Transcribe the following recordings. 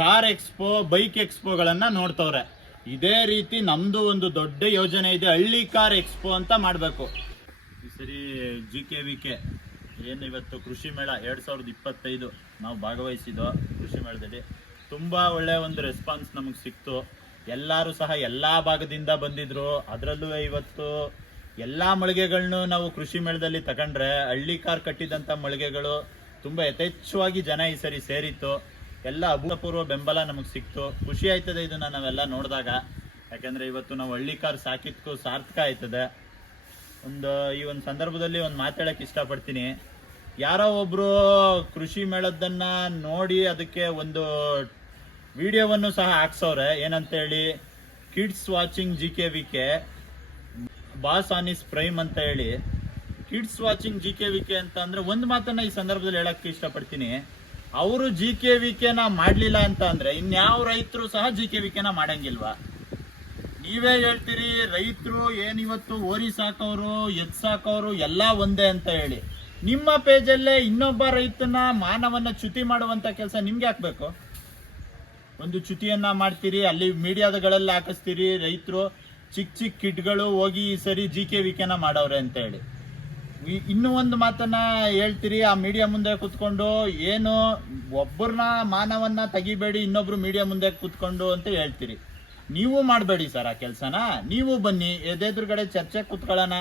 Car expo, bike ಎಕ್ಸ್ಪೋಗಳನ್ನ ನೋಡ್ತವ್ರೆ. ಇದೇ ರೀತಿ ನಮ್ದು ಒಂದು ದೊಡ್ಡ ಯೋಜನೆ ಇದೆ, ಹಳ್ಳಿ ಕಾರ್ ಎಕ್ಸ್ಪೋ ಅಂತ ಮಾಡಬೇಕು. ಈ ಸರಿ GKVK ಏನು ಇವತ್ತು ಕೃಷಿ ಮೇಳ 2025 ನಾವು ಭಾಗವಹಿಸಿದ್ದು. ಕೃಷಿ ಮೇಳದಲ್ಲಿ ತುಂಬ ಒಳ್ಳೆ ಒಂದು ರೆಸ್ಪಾನ್ಸ್ ನಮಗೆ ಸಿಕ್ತು. ಎಲ್ಲರೂ ಸಹ ಎಲ್ಲ ಭಾಗದಿಂದ ಬಂದಿದ್ರು. ಅದರಲ್ಲೂ ಇವತ್ತು ಎಲ್ಲ ಮಳಿಗೆಗಳನ್ನು ನಾವು ಕೃಷಿ ಮೇಳದಲ್ಲಿ ತಗೊಂಡ್ರೆ ಹಳ್ಳಿ ಕಾರ್ ಕಟ್ಟಿದಂಥ ಮಳಿಗೆಗಳು ತುಂಬ ಯಥೇಚ್ಛವಾಗಿ ಜನ ಈ ಸರಿ ಸೇರಿತ್ತು. ಎಲ್ಲ ಅಭೂತಪೂರ್ವ ಬೆಂಬಲ ನಮಗೆ ಸಿಕ್ತು. ಖುಷಿ ಆಯ್ತದೆ ಇದನ್ನ ನಾವೆಲ್ಲ ನೋಡಿದಾಗ. ಯಾಕೆಂದರೆ ಇವತ್ತು ನಾವು ಹಳ್ಳಿ ಕಾರ್ ಸಾಕಿದ್ಕೂ ಸಾರ್ಥಕ ಆಯ್ತದೆ. ಈ ಒಂದು ಸಂದರ್ಭದಲ್ಲಿ ಒಂದು ಮಾತಾಡೋಕ್ಕೆ ಇಷ್ಟಪಡ್ತೀನಿ. ಯಾರೋ ಒಬ್ಬರು ಕೃಷಿ ಮೇಳದನ್ನ ನೋಡಿ ಅದಕ್ಕೆ ಒಂದು ವಿಡಿಯೋವನ್ನು ಸಹ ಹಾಕ್ಸವ್ರೆ. ಏನಂತೇಳಿ, kids watching GKVK boss on is prime ಅಂತ ಹೇಳಿ. ಕಿಡ್ಸ್ ವಾಚಿಂಗ್ GKVK ಅಂತ ಅಂದ್ರೆ ಒಂದು ಮಾತನ್ನ ಈ ಸಂದರ್ಭದಲ್ಲಿ ಹೇಳಕ್ಕೆ ಇಷ್ಟಪಡ್ತೀನಿ. ಅವರು GKVKನ ಮಾಡಲಿಲ್ಲ ಅಂತ ಅಂದ್ರೆ ಇನ್ಯಾವ ರೈತರು ಸಹ GKVKನ ಮಾಡಂಗಿಲ್ವಾ? ನೀವೇ ಹೇಳ್ತೀರಿ ರೈತರು ಏನಿವತ್ತು ಓರಿ ಸಾಕೋರು, ಎತ್ ಸಾಕೋರು ಎಲ್ಲ ಒಂದೇ ಅಂತ ಹೇಳಿ. ನಿಮ್ಮ ಪೇಜಲ್ಲೇ ಇನ್ನೊಬ್ಬ ರೈತನ ಮಾನವನ್ನ ಚ್ಯುತಿ ಮಾಡುವಂತ ಕೆಲಸ ನಿಮ್ಗೆ ಹಾಕ್ಬೇಕು. ಒಂದು ಚ್ಯುತಿಯನ್ನ ಮಾಡ್ತೀರಿ, ಅಲ್ಲಿ ಮೀಡಿಯಾದಗಳಲ್ಲಿ ಹಾಕಿಸ್ತೀರಿ. ರೈತರು ಚಿಕ್ಕ ಚಿಕ್ಕ ಕಿಡ್ಗಳು ಹೋಗಿ ಈ ಸರಿ GKVKನ ಮಾಡವ್ರೆ ಅಂತ ಹೇಳಿ. ಇನ್ನೂ ಒಂದು ಮಾತನ್ನ ಹೇಳ್ತೀರಿ, ಆ ಮೀಡಿಯಾ ಮುಂದೆ ಕುತ್ಕೊಂಡು ಏನು ಒಬ್ಬರನ್ನ ಮಾನವನ್ನ ತೆಗಿಬೇಡಿ, ಇನ್ನೊಬ್ರು ಮೀಡಿಯಾ ಮುಂದೆ ಕುತ್ಕೊಂಡು ಅಂತ ಹೇಳ್ತೀರಿ. ನೀವು ಮಾಡಬೇಡಿ ಸರ್ ಆ ಕೆಲಸನ. ನೀವು ಬನ್ನಿ, ಎದುರುಗಡೆ ಚರ್ಚೆ ಕುತ್ಕೊಳ್ಳೋಣ.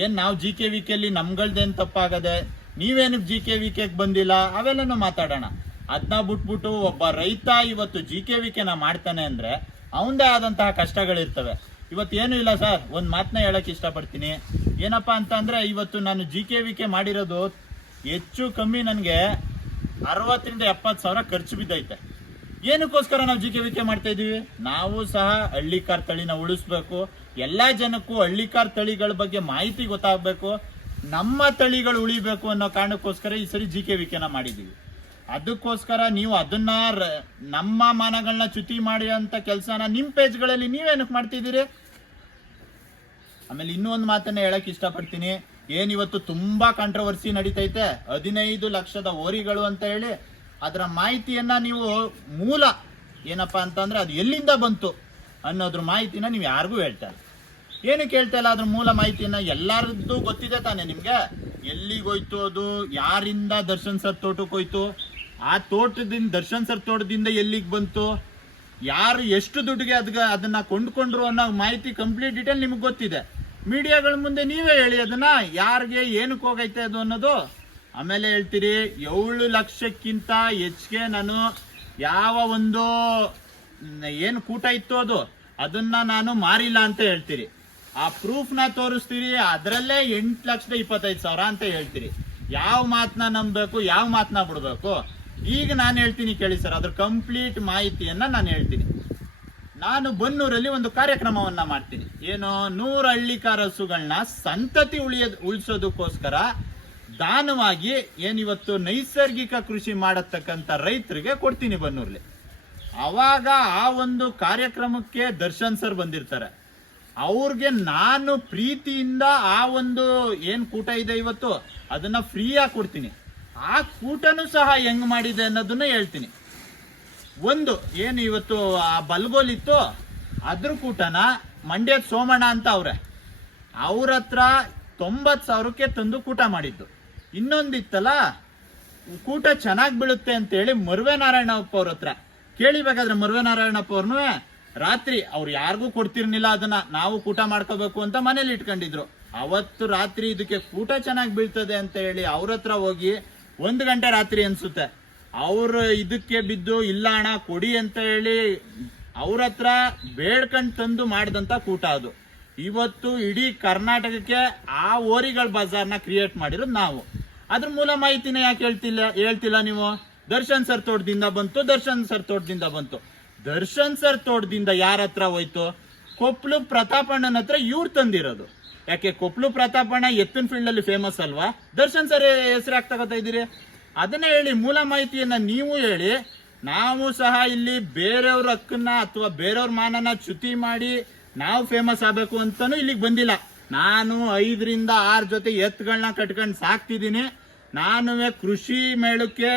ಏನ್ ನಾವು GKVKಲಿ ನಮ್ಗಳ್ದೇನು ತಪ್ಪಾಗದೆ, ನೀವೇನಕ್ಕೆ GKVKಗೆ ಬಂದಿಲ್ಲ ಅವೆಲ್ಲನೂ ಮಾತಾಡೋಣ. ಅದನ್ನ ಬಿಟ್ಬಿಟ್ಟು ಒಬ್ಬ ರೈತ ಇವತ್ತು GKVKನ ಮಾಡ್ತಾನೆ ಅಂದ್ರೆ ಅವಂದೇ ಆದಂತಹ ಕಷ್ಟಗಳಿರ್ತವೆ. ಇವತ್ತೇನು ಇಲ್ಲ ಸರ್, ಒಂದು ಮಾತನ್ನ ಹೇಳಕ್ ಇಷ್ಟಪಡ್ತೀನಿ. ಏನಪ್ಪಾ ಅಂತ ಅಂದ್ರೆ ಇವತ್ತು ನಾನು GKVK ಮಾಡಿರೋದು ಹೆಚ್ಚು ಕಮ್ಮಿ ನನಗೆ 60 ರಿಂದ 70 ಸಾವಿರ ಖರ್ಚು ಬಿದ್ದೈತೆ. ಏನಕ್ಕೋಸ್ಕರ ನಾವು GKVK ಮಾಡ್ತಾ ಇದೀವಿ? ನಾವು ಸಹ ಹಳ್ಳಿ ಕಾರ್ ತಳಿನ ಉಳಿಸ್ಬೇಕು. ಎಲ್ಲಾ ಜನಕ್ಕೂ ಹಳ್ಳಿ ಕಾರ್ ತಳಿಗಳ ಬಗ್ಗೆ ಮಾಹಿತಿ ಗೊತ್ತಾಗಬೇಕು, ನಮ್ಮ ತಳಿಗಳು ಉಳಿಬೇಕು ಅನ್ನೋ ಕಾರಣಕ್ಕೋಸ್ಕರ ಈ ಸರಿ GKVKನ ಮಾಡಿದೀವಿ. ಅದಕ್ಕೋಸ್ಕರ ನೀವು ಅದನ್ನ ನಮ್ಮ ಮಾನಗಳನ್ನ ಚ್ಯುತಿ ಮಾಡುವಂತ ಕೆಲಸನ ನಿಮ್ಮ ಪೇಜ್ಗಳಲ್ಲಿ ನೀವೇನಕ್ಕೆ ಮಾಡ್ತಿದ್ದೀರಿ? ಆಮೇಲೆ ಇನ್ನೂ ಒಂದು ಮಾತನ್ನ ಹೇಳಕ್ ಇಷ್ಟಪಡ್ತೀನಿ. ಏನಿವತ್ತು ತುಂಬಾ ಕಾಂಟ್ರವರ್ಸಿ ನಡೀತೈತೆ, 15 ಲಕ್ಷದ ಓರಿಗಳು ಅಂತ ಹೇಳಿ. ಅದರ ಮಾಹಿತಿಯನ್ನ ನೀವು ಮೂಲ ಏನಪ್ಪಾ ಅಂತಂದ್ರೆ ಅದು ಎಲ್ಲಿಂದ ಬಂತು ಅನ್ನೋದ್ರ ಮಾಹಿತಿನ ನೀವು ಯಾರಿಗೂ ಹೇಳ್ತಾ ಇಲ್ಲ. ಏನಕ್ಕೆ ಹೇಳ್ತಾ ಇಲ್ಲ ಅದ್ರ ಮೂಲ ಮಾಹಿತಿಯನ್ನ? ಎಲ್ಲರದ್ದು ಗೊತ್ತಿದೆ ತಾನೆ ನಿಮ್ಗೆ. ಎಲ್ಲಿಗೋಯ್ತು ಅದು, ಯಾರಿಂದ ದರ್ಶನ್ ಸರ್ ತೋಟಕ್ಕೆ ಹೋಯ್ತು, ಆ ತೋಟದಿಂದ ದರ್ಶನ್ ಸರ್ ತೋಟದಿಂದ ಎಲ್ಲಿಗೆ ಬಂತು, ಯಾರು ಎಷ್ಟು ದುಡ್ಡಿಗೆ ಅದನ್ನ ಕೊಂಡ್ಕೊಂಡ್ರು ಅನ್ನೋ ಮಾಹಿತಿ ಕಂಪ್ಲೀಟ್ ಡೀಟೇಲ್ ನಿಮ್ಗೆ ಗೊತ್ತಿದೆ. ಮೀಡಿಯಾಗಳ ಮುಂದೆ ನೀವೇ ಹೇಳಿ ಅದನ್ನ, ಯಾರಿಗೆ ಏನಕ್ಕೆ ಹೋಗೈತೆ ಅದು ಅನ್ನೋದು. ಆಮೇಲೆ ಹೇಳ್ತೀರಿ 7 ಲಕ್ಷಕ್ಕಿಂತ ಹೆಚ್ಚಿಗೆ ನಾನು ಯಾವ ಒಂದು ಏನು ಕೂಟ ಇತ್ತು ಅದನ್ನ ನಾನು ಮಾರಿಲ್ಲ ಅಂತ ಹೇಳ್ತೀರಿ. ಆ ಪ್ರೂಫ್ನ ತೋರಿಸ್ತೀರಿ, ಅದರಲ್ಲೇ 8,25,000 ಅಂತ ಹೇಳ್ತೀರಿ. ಯಾವ ಮಾತನ್ನ ನಂಬಬೇಕು, ಯಾವ ಮಾತನ್ನ ಬಿಡ್ಬೇಕು? ಈಗ ನಾನು ಹೇಳ್ತೀನಿ ಕೇಳಿ ಸರ್, ಅದ್ರ ಕಂಪ್ಲೀಟ್ ಮಾಹಿತಿಯನ್ನ ನಾನು ಹೇಳ್ತೀನಿ. ನಾನು ಬನ್ನೂರಲ್ಲಿ ಒಂದು ಕಾರ್ಯಕ್ರಮವನ್ನ ಮಾಡ್ತೀನಿ. ಏನು, 100 ಹಳ್ಳಿ ಕಾರ್ ಹಸುಗಳನ್ನ ಸಂತತಿ ಉಳಿಸೋದಕ್ಕೋಸ್ಕರ ದಾನವಾಗಿ ಏನಿವತ್ತು ನೈಸರ್ಗಿಕ ಕೃಷಿ ಮಾಡತಕ್ಕಂಥ ರೈತರಿಗೆ ಕೊಡ್ತೀನಿ ಬನ್ನೂರ್ಲಿ. ಅವಾಗ ಆ ಒಂದು ಕಾರ್ಯಕ್ರಮಕ್ಕೆ ದರ್ಶನ್ ಸರ್ ಬಂದಿರ್ತಾರೆ. ಅವ್ರಿಗೆ ನಾನು ಪ್ರೀತಿಯಿಂದ ಆ ಒಂದು ಏನ್ ಕೂಟ ಇದೆ ಇವತ್ತು ಅದನ್ನ ಫ್ರೀಯಾಗಿ ಕೊಡ್ತೀನಿ. ಆ ಕೂಟನೂ ಸಹ ಹೆಂಗ್ ಮಾಡಿದೆ ಅನ್ನೋದನ್ನ ಹೇಳ್ತೀನಿ. ಒಂದು ಏನು ಇವತ್ತು ಆ ಬಲ್ಗೋಲಿತ್ತು ಅದ್ರ ಕೂಟನ ಮಂಡ್ಯದ ಸೋಮಣ್ಣ ಅಂತ ಅವ್ರ ಹತ್ರ 90,000ಕ್ಕೆ ತಂದು ಕೂಟ ಮಾಡಿದ್ದು. ಇನ್ನೊಂದಿತ್ತಲ್ಲ ಕೂಟ ಚೆನ್ನಾಗಿ ಬೀಳುತ್ತೆ ಅಂತ ಹೇಳಿ ಮರ್ವೆ ನಾರಾಯಣಪ್ಪ ಅವ್ರ ಹತ್ರ ಕೇಳಿಬೇಕಾದ್ರೆ ಮರ್ವೆ ನಾರಾಯಣಪ್ಪ ಅವ್ರನ್ನೂ ರಾತ್ರಿ ಅವ್ರು ಯಾರಿಗೂ ಕೊಡ್ತಿರ್ಲಿಲ್ಲ, ಅದನ್ನ ನಾವು ಕೂಟ ಮಾಡ್ಕೋಬೇಕು ಅಂತ ಮನೇಲಿ ಇಟ್ಕೊಂಡಿದ್ರು. ಅವತ್ತು ರಾತ್ರಿ ಇದಕ್ಕೆ ಕೂಟ ಚೆನ್ನಾಗಿ ಬೀಳ್ತದೆ ಅಂತ ಹೇಳಿ ಅವ್ರ ಹತ್ರ ಹೋಗಿ 1 ಗಂಟೆ ರಾತ್ರಿ ಅನ್ಸುತ್ತೆ ಅವ್ರು ಇದಕ್ಕೆ ಬಿದ್ದು ಇಲ್ಲ ಅಣ್ಣ ಕೊಡಿ ಅಂತ ಹೇಳಿ ಅವ್ರ ಹತ್ರ ಬೇಡ್ಕಂಡ್ ತಂದು ಮಾಡಿದಂತ ಕೂಟ ಅದು. ಇವತ್ತು ಇಡೀ ಕರ್ನಾಟಕಕ್ಕೆ ಆ ಓರಿಗಳ ಬಜಾರ್ನ ಕ್ರಿಯೇಟ್ ಮಾಡಿರೋದು ನಾವು. ಅದ್ರ ಮೂಲ ಮಾಹಿತಿನ ಯಾಕೆ ಹೇಳ್ತಿಲ್ಲ ನೀವು? ದರ್ಶನ್ ಸರ್ ತೋಟದಿಂದ ಬಂತು, ದರ್ಶನ್ ಸರ್ ತೋಟದಿಂದ ಬಂತು. ದರ್ಶನ್ ಸರ್ ತೋಟದಿಂದ ಯಾರ ಹತ್ರ ಹೋಯ್ತು? ಕೊಪ್ಲು ಪ್ರತಾಪಣ್ಣನ ಹತ್ರ ಇವ್ರು ತಂದಿರೋದು. ಯಾಕೆ ಕೊಪ್ಲು ಪ್ರತಾಪಣ್ಣ ಎತ್ತಿನ ಫೀಲ್ಡ್ ಅಲ್ಲಿ ಫೇಮಸ್ ಅಲ್ವಾ? ದರ್ಶನ್ ಸರ್ ಹೆಸರು ಯಾಕೆ ತಗೋತಾ ಇದ್ದೀರಿ? ಅದನ್ನ ಹೇಳಿ, ಮೂಲ ಮಾಹಿತಿಯನ್ನ ನೀವು ಹೇಳಿ. ನಾವು ಸಹ ಇಲ್ಲಿ ಬೇರೆಯವ್ರ ಹಕ್ಕನ್ನ ಅಥವಾ ಬೇರೆಯವ್ರ ಮಾನನ ಚ್ಯುತಿ ಮಾಡಿ ನಾವು ಫೇಮಸ್ ಆಗಬೇಕು ಅಂತಾನು ಇಲ್ಲಿಗೆ ಬಂದಿಲ್ಲ. ನಾನು 5 ರಿಂದ 6 ಜೊತೆ ಎತ್ತುಗಳನ್ನ ಕಟ್ಕೊಂಡು ಸಾಕ್ತಿದ್ದೀನಿ. ನಾನು ಕೃಷಿ ಮೇಳಕ್ಕೆ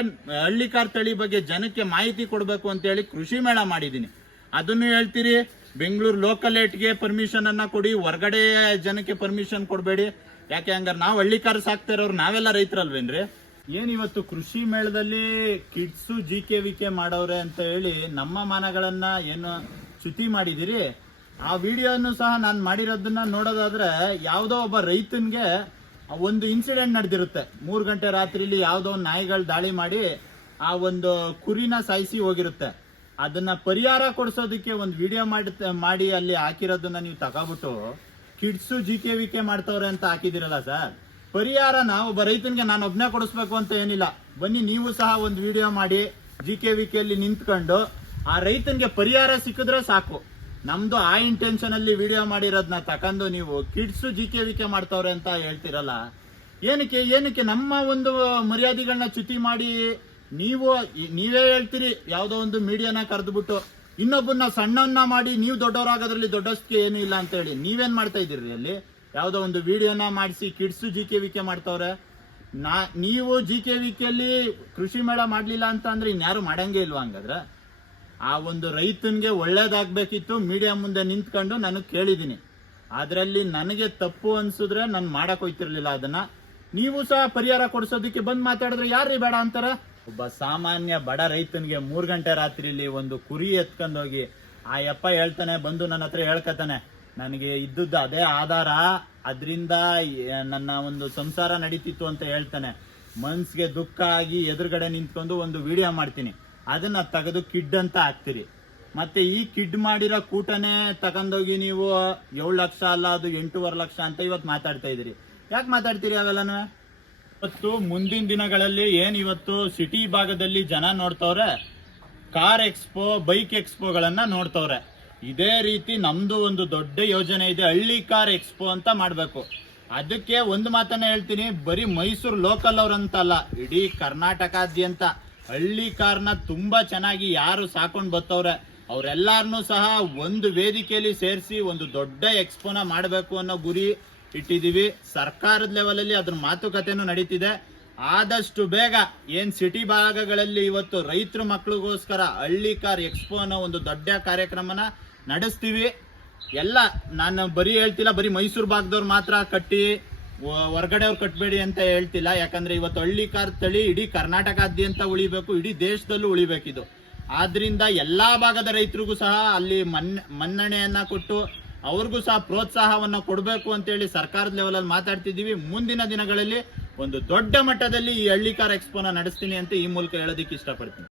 ಹಳ್ಳಿಕಾರ್ ತಳಿ ಬಗ್ಗೆ ಜನಕ್ಕೆ ಮಾಹಿತಿ ಕೊಡಬೇಕು ಅಂತ ಹೇಳಿ ಕೃಷಿ ಮೇಳ ಮಾಡಿದ್ದೀನಿ. ಅದನ್ನು ಹೇಳ್ತೀರಿ ಬೆಂಗಳೂರು ಲೋಕಲ್ ಏಟ್ಗೆ ಪರ್ಮಿಷನ್ ಅನ್ನ ಕೊಡಿ, ಹೊರಗಡೆ ಜನಕ್ಕೆ ಪರ್ಮಿಷನ್ ಕೊಡಬೇಡಿ. ಯಾಕೆ ಹಂಗಾರೆ ನಾವು ಹಳ್ಳಿಕಾರ ಸಾಕ್ತಾ ಇರೋರು ನಾವೆಲ್ಲ ರೈತರಲ್ವೇನ್ರಿ? ಏನಿವತ್ತು ಕೃಷಿ ಮೇಳದಲ್ಲಿ ಕಿಡ್ಸು GKVK ಮಾಡವ್ರೆ ಅಂತ ಹೇಳಿ ನಮ್ಮ ಮಾನಗಳನ್ನ ಏನು ಚ್ಯುತಿ ಮಾಡಿದಿರಿ. ಆ ವಿಡಿಯೋನು ಸಹ ನಾನು ಮಾಡಿರೋದನ್ನ ನೋಡೋದಾದ್ರೆ ಯಾವುದೋ ಒಬ್ಬ ರೈತನ್ಗೆ ಒಂದು ಇನ್ಸಿಡೆಂಟ್ ನಡೆದಿರುತ್ತೆ. 3 ಗಂಟೆ ರಾತ್ರಿಲಿ ಯಾವುದೋ ಒಂದು ನಾಯಿಗಳು ದಾಳಿ ಮಾಡಿ ಆ ಒಂದು ಕುರಿನ ಸಾಯಿಸಿ ಹೋಗಿರುತ್ತೆ. ಅದನ್ನ ಪರಿಹಾರ ಕೊಡಿಸೋದಕ್ಕೆ ಒಂದು ವಿಡಿಯೋ ಮಾಡಿ ಅಲ್ಲಿ ಹಾಕಿರೋದನ್ನ ನೀವು ತಗೋಬಿಟ್ಟು ಕಿಡ್ಸು GKVK ಮಾಡ್ತವ್ರೆ ಅಂತ ಹಾಕಿದಿರಲ್ಲ ಸರ್. ಪರಿಹಾರನ ಒಬ್ಬ ರೈತನಿಗೆ ನಾನು ಒಬ್ಬನೇ ಕೊಡಿಸ್ಬೇಕು ಅಂತ ಏನಿಲ್ಲ. ಬನ್ನಿ ನೀವು ಸಹ ಒಂದು ವಿಡಿಯೋ ಮಾಡಿ GKVK ಅಲ್ಲಿ ನಿಂತ್ಕೊಂಡು ಆ ರೈತನಿಗೆ ಪರಿಹಾರ ಸಿಕ್ಕಿದ್ರೆ ಸಾಕು. ನಮ್ದು ಆ ಇಂಟೆನ್ಷನ್ ಅಲ್ಲಿ ವಿಡಿಯೋ ಮಾಡಿರೋದನ್ನ ತಕೊಂಡು ನೀವು ಕಿಡ್ಸು GKVK ಮಾಡ್ತವ್ರೆ ಅಂತ ಹೇಳ್ತಿರಲ್ಲ. ಏನಕ್ಕೆ ನಮ್ಮ ಒಂದು ಮರ್ಯಾದೆಗಳನ್ನ ಚ್ಯುತಿ ಮಾಡಿ ನೀವೇ ಹೇಳ್ತೀರಿ ಯಾವುದೋ ಒಂದು ಮೀಡಿಯಾನ ಕರೆದ್ಬಿಟ್ಟು ಇನ್ನೊಬ್ಬನ್ನ ಸಣ್ಣನ್ನ ಮಾಡಿ ನೀವು ದೊಡ್ಡವರಾಗೋದ್ರಲ್ಲಿ ದೊಡ್ಡಸ್ತಿಗೆ ಏನು ಇಲ್ಲ ಅಂತ ಹೇಳಿ ನೀವೇನ್ ಮಾಡ್ತಾ ಇದ್ದೀರಿ? ಅಲ್ಲಿ ಯಾವುದೋ ಒಂದು ವಿಡಿಯೋನ ಮಾಡಿಸಿ ಕಿಡ್ಸು GKVK ಮಾಡ್ತವ್ರೆ. ನೀವು GKVK ಅಲ್ಲಿ ಕೃಷಿ ಮೇಳ ಮಾಡ್ಲಿಲ್ಲ ಅಂತ ಅಂದ್ರೆ ಇನ್ಯಾರು ಮಾಡಂಗೆ ಇಲ್ವಾ? ಹಂಗಾದ್ರೆ ಆ ಒಂದು ರೈತನ್ಗೆ ಒಳ್ಳೇದಾಗ್ಬೇಕಿತ್ತು. ಮೀಡಿಯಾ ಮುಂದೆ ನಿಂತ್ಕೊಂಡು ನಾನು ಕೇಳಿದ್ದೀನಿ. ಅದರಲ್ಲಿ ನನಗೆ ತಪ್ಪು ಅನ್ಸಿದ್ರೆ ನಾನು ಮಾಡಕ್ ಹೋಯ್ತಿರ್ಲಿಲ್ಲ ಅದನ್ನ. ನೀವು ಸಹ ಪರಿಹಾರ ಕೊಡ್ಸೋದಕ್ಕೆ ಬಂದ್ ಮಾತಾಡಿದ್ರೆ ಯಾರ್ರೀ ಬೇಡ ಅಂತಾರ? ಒಬ್ಬ ಸಾಮಾನ್ಯ ಬಡ ರೈತನಿಗೆ 3 ಗಂಟೆ ರಾತ್ರಿಲಿ ಒಂದು ಕುರಿ ಎತ್ಕೊಂಡೋಗಿ ಆ ಯಪ್ಪ ಹೇಳ್ತಾನೆ, ಬಂದು ನನ್ನ ಹತ್ರ ಹೇಳ್ಕತಾನೆ, ನನಗೆ ಇದ್ದದ್ದು ಅದೇ ಆಧಾರ, ಅದರಿಂದ ನನ್ನ ಒಂದು ಸಂಸಾರ ನಡೀತಿತ್ತು ಅಂತ ಹೇಳ್ತಾನೆ. ಮನ್ಸ್ಗೆ ದುಃಖ ಆಗಿ ಎದುರುಗಡೆ ನಿಂತ್ಕೊಂಡು ಒಂದು ವಿಡಿಯೋ ಮಾಡ್ತೀನಿ, ಅದನ್ನ ತೆಗೆದು ಕಿಡ್ ಅಂತ ಹಾಕ್ತಿರಿ. ಮತ್ತೆ ಈ ಕಿಡ್ ಮಾಡಿರೋ ಕೂಟನೇ ತಗೊಂಡೋಗಿ ನೀವು 7 ಲಕ್ಷ ಅಲ್ಲ ಅದು 8.5 ಲಕ್ಷ ಅಂತ ಇವತ್ತು ಮಾತಾಡ್ತಾ ಇದೀರಿ. ಯಾಕೆ ಮಾತಾಡ್ತೀರಿ ಅವೆಲ್ಲನೂ? ಇವತ್ತು ಮುಂದಿನ ದಿನಗಳಲ್ಲಿ ಇವತ್ತು ಸಿಟಿ ಭಾಗದಲ್ಲಿ ಜನ ನೋಡ್ತವ್ರೆ, ಕಾರ್ ಎಕ್ಸ್ಪೋ, ಬೈಕ್ ಎಕ್ಸ್ಪೋಗಳನ್ನ ನೋಡ್ತವ್ರೆ. ಇದೇ ರೀತಿ ನಮ್ದು ಒಂದು ದೊಡ್ಡ ಯೋಜನೆ ಇದೆ, ಹಳ್ಳಿ ಕಾರ್ ಎಕ್ಸ್ಪೋ ಅಂತ ಮಾಡ್ಬೇಕು. ಅದಕ್ಕೆ ಒಂದು ಮಾತನ್ನ ಹೇಳ್ತೀನಿ, ಬರೀ ಮೈಸೂರು ಲೋಕಲ್ ಅವ್ರಂತಲ್ಲ, ಇಡೀ ಕರ್ನಾಟಕಾದ್ಯಂತ ಹಳ್ಳಿ ಕಾರ್ನ ತುಂಬಾ ಚೆನ್ನಾಗಿ ಯಾರು ಸಾಕೊಂಡ್ ಬರ್ತವ್ರೆ ಅವ್ರೆಲ್ಲಾರನು ಸಹ ಒಂದು ವೇದಿಕೆಯಲ್ಲಿ ಸೇರಿಸಿ ಒಂದು ದೊಡ್ಡ ಎಕ್ಸ್ಪೋನ ಮಾಡಬೇಕು ಅನ್ನೋ ಗುರಿ ಇಟ್ಟಿದೀವಿ. ಸರ್ಕಾರದ ಲೆವೆಲ್ ಅಲ್ಲಿ ಅದ್ರ ಮಾತುಕತೆನೂ ನಡೀತಿದೆ. ಆದಷ್ಟು ಬೇಗ ಏನ್ ಸಿಟಿ ಭಾಗಗಳಲ್ಲಿ ಇವತ್ತು ರೈತರ ಮಕ್ಕಳಿಗೋಸ್ಕರ ಹಳ್ಳಿ ಕಾರ್ ಎಕ್ಸ್ಪೋ ಅನ್ನೋ ಒಂದು ದೊಡ್ಡ ಕಾರ್ಯಕ್ರಮನ ನಡೆಸ್ತೀವಿ. ಎಲ್ಲ ನಾನು ಬರೀ ಹೇಳ್ತಿಲ್ಲ, ಬರೀ ಮೈಸೂರು ಭಾಗದವ್ರು ಮಾತ್ರ ಕಟ್ಟಿ ಹೊರಗಡೆ ಅವ್ರು ಕಟ್ಬೇಡಿ ಅಂತ ಹೇಳ್ತಿಲ್ಲ. ಯಾಕಂದ್ರೆ ಇವತ್ತು ಹಳ್ಳಿ ಕಾರ್ ತಳಿ ಇಡೀ ಕರ್ನಾಟಕಾದ್ಯಂತ ಉಳಿಬೇಕು, ಇಡೀ ದೇಶದಲ್ಲೂ ಉಳಿಬೇಕಿದು. ಆದ್ರಿಂದ ಎಲ್ಲಾ ಭಾಗದ ರೈತರಿಗೂ ಸಹ ಅಲ್ಲಿ ಮನ್ನಣೆಯನ್ನ ಕೊಟ್ಟು ಅವ್ರಿಗೂ ಸಹ ಪ್ರೋತ್ಸಾಹವನ್ನ ಕೊಡಬೇಕು ಅಂತ ಹೇಳಿ ಸರ್ಕಾರದ ಲೆವೆಲ್ ಅಲ್ಲಿ ಮಾತಾಡ್ತಿದೀವಿ. ಮುಂದಿನ ದಿನಗಳಲ್ಲಿ ಒಂದು ದೊಡ್ಡ ಮಟ್ಟದಲ್ಲಿ ಈ ಹಳ್ಳಿ ಕಾರ್ ಎಕ್ಸ್ಪೋನ ನಡೆಸ್ತೀನಿ ಅಂತ ಈ ಮೂಲಕ ಹೇಳೋದಕ್ಕೆ ಇಷ್ಟಪಡ್ತೀನಿ.